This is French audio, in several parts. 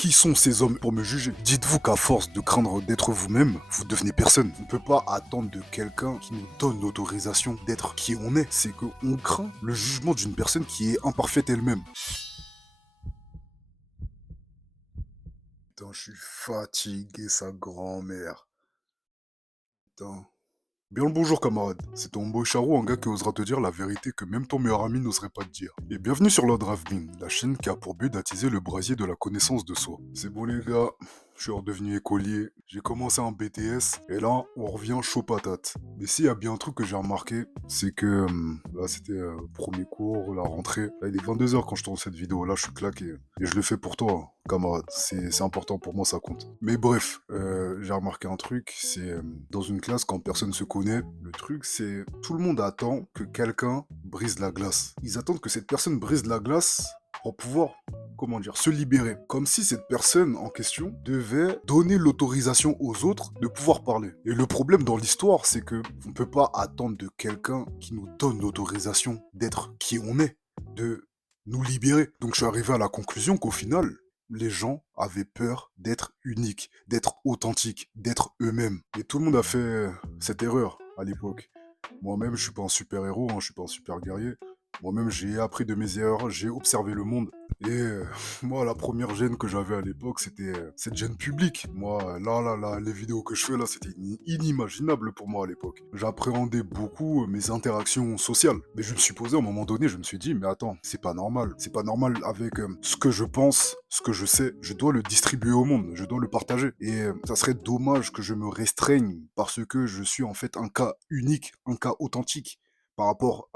Qui sont ces hommes pour me juger? Dites-vous qu'à force de craindre d'être vous-même, vous devenez personne. On ne peut pas attendre de quelqu'un qui nous donne l'autorisation d'être qui on est. C'est qu'on craint le jugement d'une personne qui est imparfaite elle-même. Putain, je suis fatigué, sa grand-mère. Putain. Bien le bonjour camarade, c'est ton boy Charo, un gars qui osera te dire la vérité que même ton meilleur ami n'oserait pas te dire. Et bienvenue sur Lord Ravmin, la chaîne qui a pour but d'attiser le brasier de la connaissance de soi. C'est bon les gars, je suis redevenu écolier, j'ai commencé en BTS, et là on revient chaud patate. Mais s'il y a bien un truc que j'ai remarqué, c'est que là c'était premier cours, la rentrée, là il est 22h quand je tourne cette vidéo, là je suis claqué. Et je le fais pour toi, camarade, c'est important pour moi, ça compte. Mais bref, j'ai remarqué un truc, c'est dans une classe quand personne se connaît, le truc c'est tout le monde attend que quelqu'un brise la glace. Ils attendent que cette personne brise la glace pour pouvoir, comment dire, se libérer. Comme si cette personne en question devait donner l'autorisation aux autres de pouvoir parler. Et le problème dans l'histoire, c'est que on ne peut pas attendre de quelqu'un qui nous donne l'autorisation d'être qui on est, de nous libérer. Donc je suis arrivé à la conclusion qu'au final, les gens avaient peur d'être uniques, d'être authentiques, d'être eux-mêmes. Et tout le monde a fait cette erreur à l'époque. Moi-même, je suis pas un super-héros, je suis pas un super guerrier. Moi-même, j'ai appris de mes erreurs, j'ai observé le monde. Et moi, la première gêne que j'avais à l'époque, c'était cette gêne publique. Moi, là, les vidéos que je fais là, c'était inimaginable pour moi à l'époque. J'appréhendais beaucoup mes interactions sociales. Mais je me suis posé à un moment donné, je me suis dit, mais attends, c'est pas normal. C'est pas normal avec ce que je pense, ce que je sais. Je dois le distribuer au monde, je dois le partager. Et ça serait dommage que je me restreigne parce que je suis en fait un cas unique, un cas authentique par rapport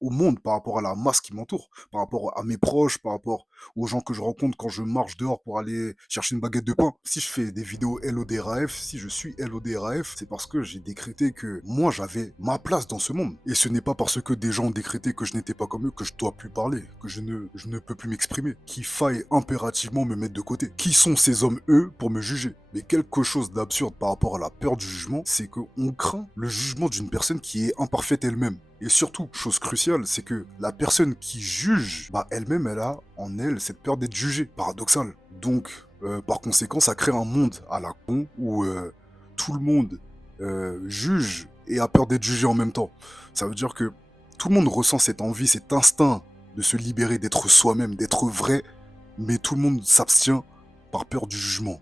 au monde, par rapport à la masse qui m'entoure, par rapport à mes proches, par rapport aux gens que je rencontre quand je marche dehors pour aller chercher une baguette de pain. Si je fais des vidéos LODRAF, si je suis LODRAF, c'est parce que j'ai décrété que moi j'avais ma place dans ce monde. Et ce n'est pas parce que des gens ont décrété que je n'étais pas comme eux que je dois plus parler, que je ne peux plus m'exprimer, qu'il faille impérativement me mettre de côté. Qui sont ces hommes, eux, pour me juger? Mais quelque chose d'absurde par rapport à la peur du jugement, c'est qu'on craint le jugement d'une personne qui est imparfaite elle-même. Et surtout, chose cruciale, c'est que la personne qui juge, bah elle-même, elle a en elle cette peur d'être jugée. Paradoxal. Donc, par conséquent, ça crée un monde à la con où tout le monde juge et a peur d'être jugé en même temps. Ça veut dire que tout le monde ressent cette envie, cet instinct de se libérer, d'être soi-même, d'être vrai, mais tout le monde s'abstient par peur du jugement.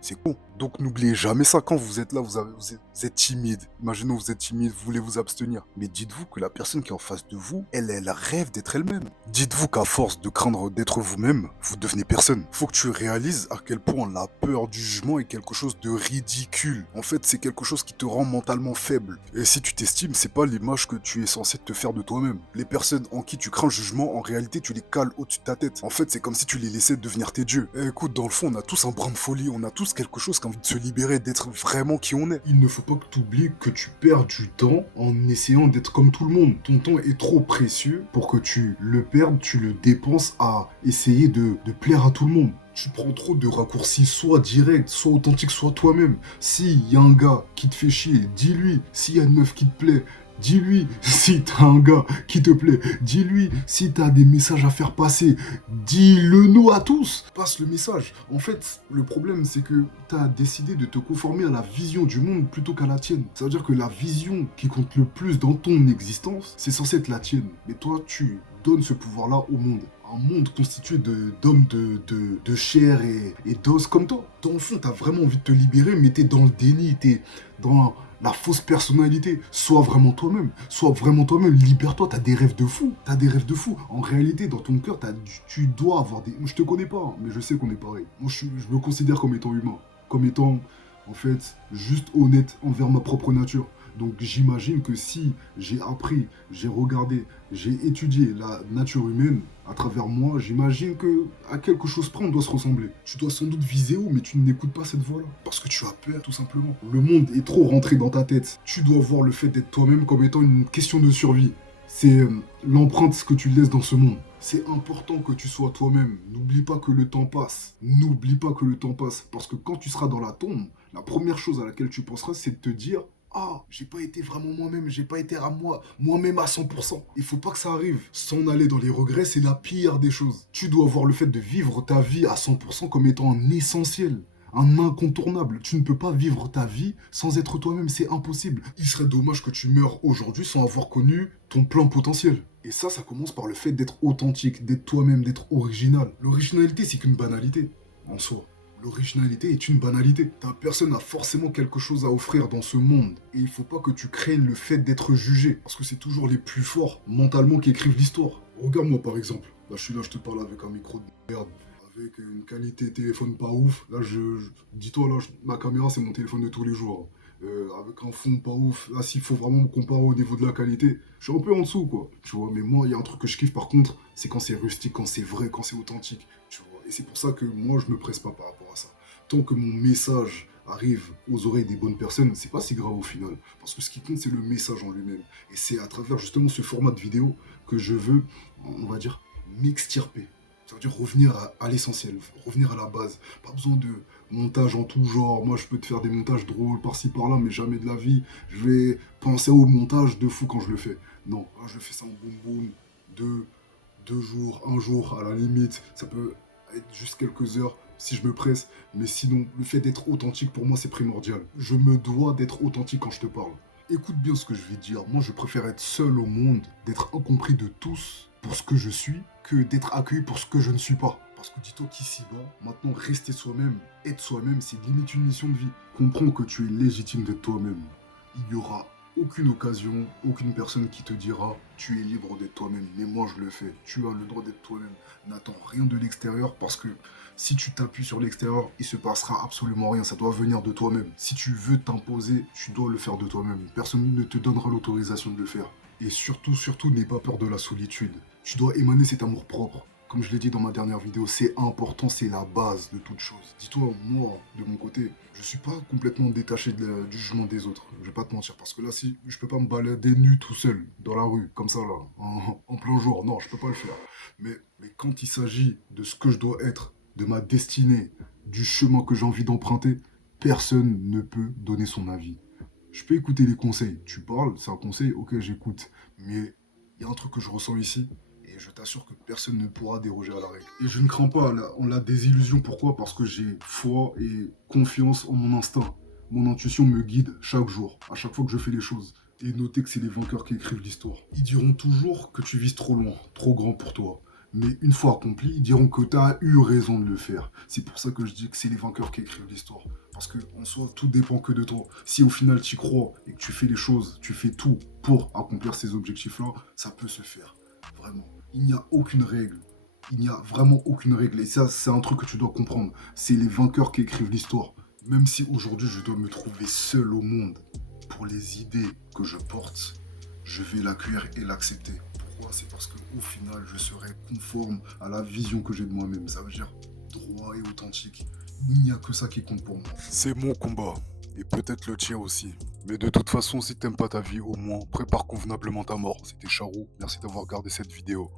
C'est con. Donc n'oubliez jamais ça quand vous êtes là, vous êtes timide. Imaginons vous êtes timide, vous voulez vous abstenir. Mais dites-vous que la personne qui est en face de vous, elle rêve d'être elle-même. Dites-vous qu'à force de craindre d'être vous-même, vous devenez personne. Faut que tu réalises à quel point la peur du jugement est quelque chose de ridicule. En fait, c'est quelque chose qui te rend mentalement faible. Et si tu t'estimes, c'est pas l'image que tu es censé te faire de toi-même. Les personnes en qui tu crains le jugement, en réalité, tu les cales au-dessus de ta tête. En fait, c'est comme si tu les laissais devenir tes dieux. Et écoute, dans le fond, on a tous un brin de folie, on a tous quelque chose qui a envie de se libérer, d'être vraiment qui on est. Il ne faut pas que tu oublies que tu perds du temps en essayant d'être comme tout le monde. Ton temps est trop précieux pour que tu le perdes, tu le dépenses à essayer de plaire à tout le monde. Tu prends trop de raccourcis, soit direct, soit authentique, soit toi-même. S'il y a un gars qui te fait chier, dis-lui. S'il y a une meuf qui te plaît, dis-lui. Si t'as un gars qui te plaît, dis-lui. Si t'as des messages à faire passer, dis-le nous à tous. Passe le message. En fait, le problème, c'est que t'as décidé de te conformer à la vision du monde plutôt qu'à la tienne. Ça veut dire que la vision qui compte le plus dans ton existence, c'est censé être la tienne. Mais toi, tu donnes ce pouvoir-là au monde. Un monde constitué d'hommes de chair et d'os comme toi. Dans le fond, t'as vraiment envie de te libérer, mais t'es dans le déni, t'es dans la fausse personnalité. Sois vraiment toi-même. Sois vraiment toi-même. Libère-toi. T'as des rêves de fou. T'as des rêves de fou. En réalité, dans ton cœur, tu dois avoir des... Je te connais pas, mais je sais qu'on est pareil. Moi, je me considère comme étant humain. Comme étant, en fait, juste honnête envers ma propre nature. Donc j'imagine que si j'ai appris, j'ai regardé, j'ai étudié la nature humaine à travers moi, j'imagine que à quelque chose près on doit se ressembler. Tu dois sans doute viser haut, mais tu n'écoutes pas cette voix-là. Parce que tu as peur, tout simplement. Le monde est trop rentré dans ta tête. Tu dois voir le fait d'être toi-même comme étant une question de survie. C'est l'empreinte que tu laisses dans ce monde. C'est important que tu sois toi-même. N'oublie pas que le temps passe. N'oublie pas que le temps passe. Parce que quand tu seras dans la tombe, la première chose à laquelle tu penseras, c'est de te dire: Ah, j'ai pas été vraiment moi-même, j'ai pas été à moi-même à 100%. Il faut pas que ça arrive. S'en aller dans les regrets, c'est la pire des choses. Tu dois voir le fait de vivre ta vie à 100% comme étant un essentiel. Un incontournable. Tu ne peux pas vivre ta vie sans être toi-même, c'est impossible. Il serait dommage que tu meurs aujourd'hui sans avoir connu ton plein potentiel. Et ça commence par le fait d'être authentique, d'être toi-même, d'être original. L'originalité, c'est qu'une banalité, en soi. L'originalité est une banalité. Ta personne a forcément quelque chose à offrir dans ce monde. Et il faut pas que tu craignes le fait d'être jugé. Parce que c'est toujours les plus forts, mentalement, qui écrivent l'histoire. Regarde-moi par exemple. Là, je suis là, je te parle avec un micro de merde. Avec une qualité téléphone pas ouf. Là, dis-toi, là, ma caméra, c'est mon téléphone de tous les jours. Avec un fond pas ouf. Là, s'il faut vraiment me comparer au niveau de la qualité, je suis un peu en dessous, quoi. Tu vois, mais moi, il y a un truc que je kiffe par contre, c'est quand c'est rustique, quand c'est vrai, quand c'est authentique. Tu vois, et c'est pour ça que moi, je me presse pas par rapport à ça. Tant que mon message arrive aux oreilles des bonnes personnes, c'est pas si grave au final. Parce que ce qui compte, c'est le message en lui-même. Et c'est à travers justement ce format de vidéo que je veux, on va dire, m'extirper. Ça veut dire revenir à l'essentiel, revenir à la base. Pas besoin de montage en tout genre. Moi, je peux te faire des montages drôles par-ci par-là, mais jamais de la vie. Je vais penser au montage de fou quand je le fais. Non, là, je fais ça en boum boum, deux jours, un jour à la limite. Ça peut être juste quelques heures si je me presse. Mais sinon, le fait d'être authentique, pour moi, c'est primordial. Je me dois d'être authentique quand je te parle. Écoute bien ce que je vais dire. Moi, je préfère être seul au monde, d'être incompris de tous pour ce que je suis, que d'être accueilli pour ce que je ne suis pas. Parce que dis-toi qu'ici-bas, maintenant, rester soi-même, être soi-même, c'est limite une mission de vie. Comprends que tu es légitime d'être toi-même. Il n'y aura aucune occasion, aucune personne qui te dira tu es libre d'être toi-même. Mais moi, je le fais. Tu as le droit d'être toi-même. N'attends rien de l'extérieur parce que si tu t'appuies sur l'extérieur, il se passera absolument rien. Ça doit venir de toi-même. Si tu veux t'imposer, tu dois le faire de toi-même. Personne ne te donnera l'autorisation de le faire. Et surtout, surtout, n'aie pas peur de la solitude. Tu dois émaner cet amour propre. Comme je l'ai dit dans ma dernière vidéo, c'est important, c'est la base de toute chose. Dis-toi, moi, de mon côté, je suis pas complètement détaché du jugement des autres. Je vais pas te mentir, parce que là, si je peux pas me balader nu tout seul dans la rue, comme ça là, en plein jour, non, je peux pas le faire. Mais quand il s'agit de ce que je dois être, de ma destinée, du chemin que j'ai envie d'emprunter, personne ne peut donner son avis. Je peux écouter les conseils. Tu parles, c'est un conseil, ok, j'écoute. Mais il y a un truc que je ressens ici, et je t'assure que personne ne pourra déroger à la règle. Et je ne crains pas en la désillusion. Pourquoi? Parce que j'ai foi et confiance en mon instinct. Mon intuition me guide chaque jour, à chaque fois que je fais les choses. Et notez que c'est les vainqueurs qui écrivent l'histoire. Ils diront toujours que tu vises trop loin, trop grand pour toi. Mais une fois accompli, ils diront que tu as eu raison de le faire. C'est pour ça que je dis que c'est les vainqueurs qui écrivent l'histoire. Parce que en soi, tout dépend que de toi. Si au final tu y crois et que tu fais les choses, tu fais tout pour accomplir ces objectifs-là, ça peut se faire. Vraiment. Il n'y a aucune règle. Il n'y a vraiment aucune règle. Et ça, c'est un truc que tu dois comprendre. C'est les vainqueurs qui écrivent l'histoire. Même si aujourd'hui je dois me trouver seul au monde pour les idées que je porte, je vais l'accueillir et l'accepter. Pourquoi? C'est parce qu'au final, je serai conforme à la vision que j'ai de moi-même. Ça veut dire droit et authentique. Il n'y a que ça qui compte pour moi. C'est mon combat. Et peut-être le tien aussi. Mais de toute façon, si t'aimes pas ta vie, au moins, prépare convenablement ta mort. C'était Charou. Merci d'avoir regardé cette vidéo.